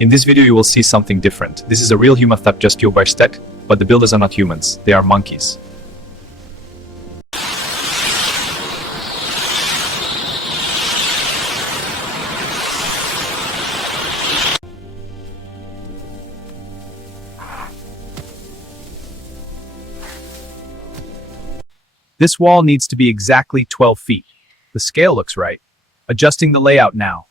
In this video you will see something different. This is a real human that just Step, but the builders are not humans, they are monkeys. This wall needs to be exactly 12 feet. The scale looks right. Adjusting the layout now.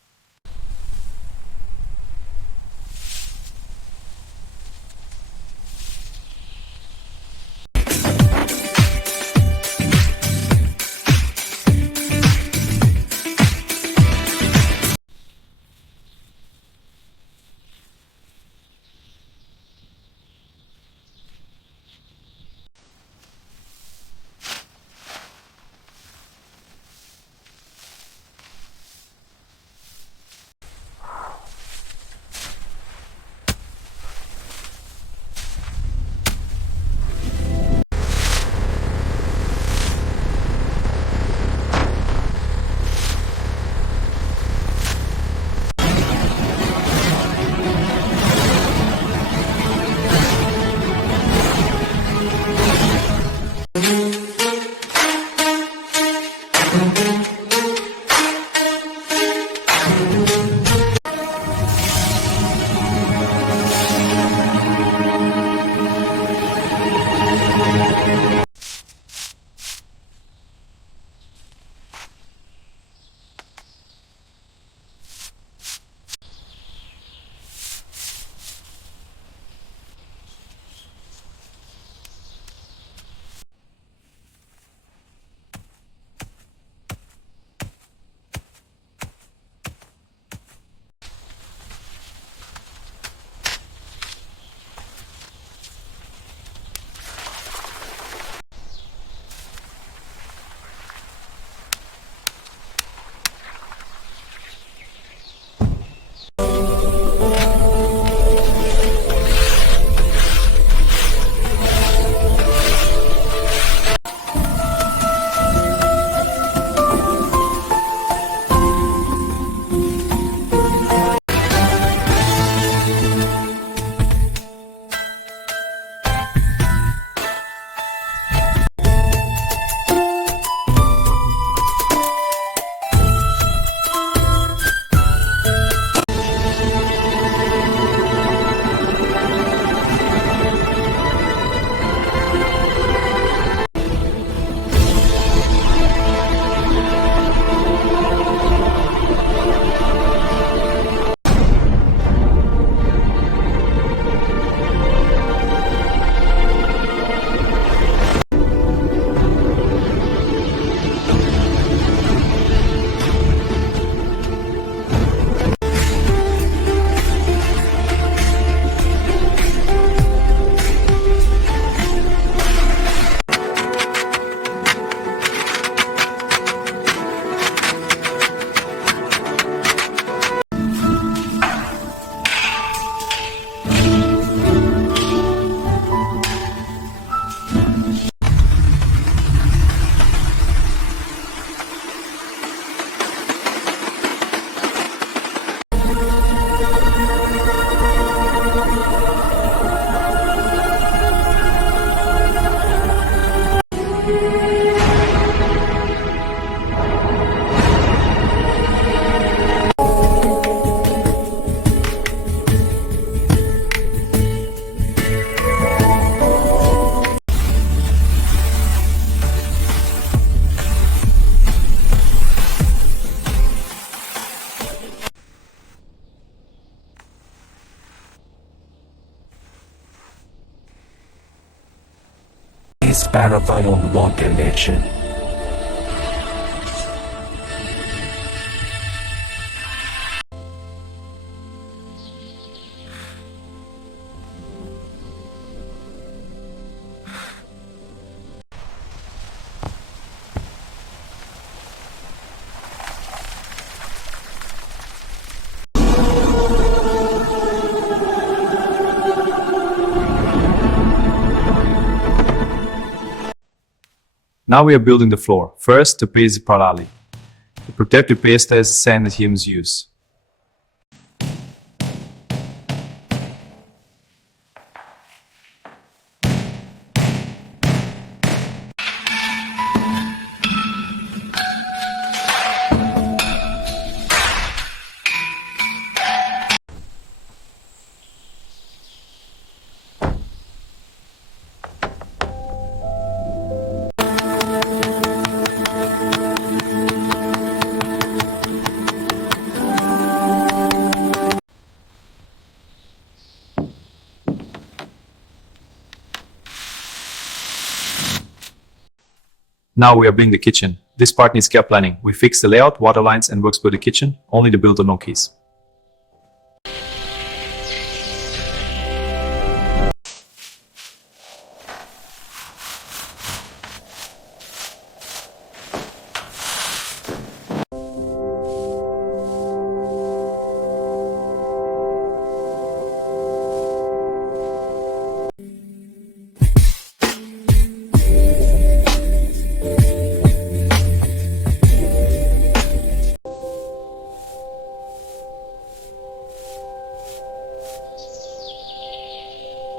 Paradigm one dimension. Now we are building the floor. First, to base parallel. To protect the base as sand that humans use. Now we are building the kitchen. This part needs care planning. We fix the layout, water lines, and works for the kitchen. Only the builder no keys.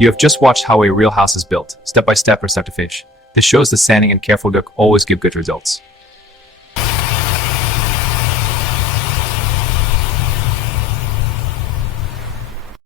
You have just watched how a real house is built, step by step or start to finish. This shows that sanding and careful work always give good results.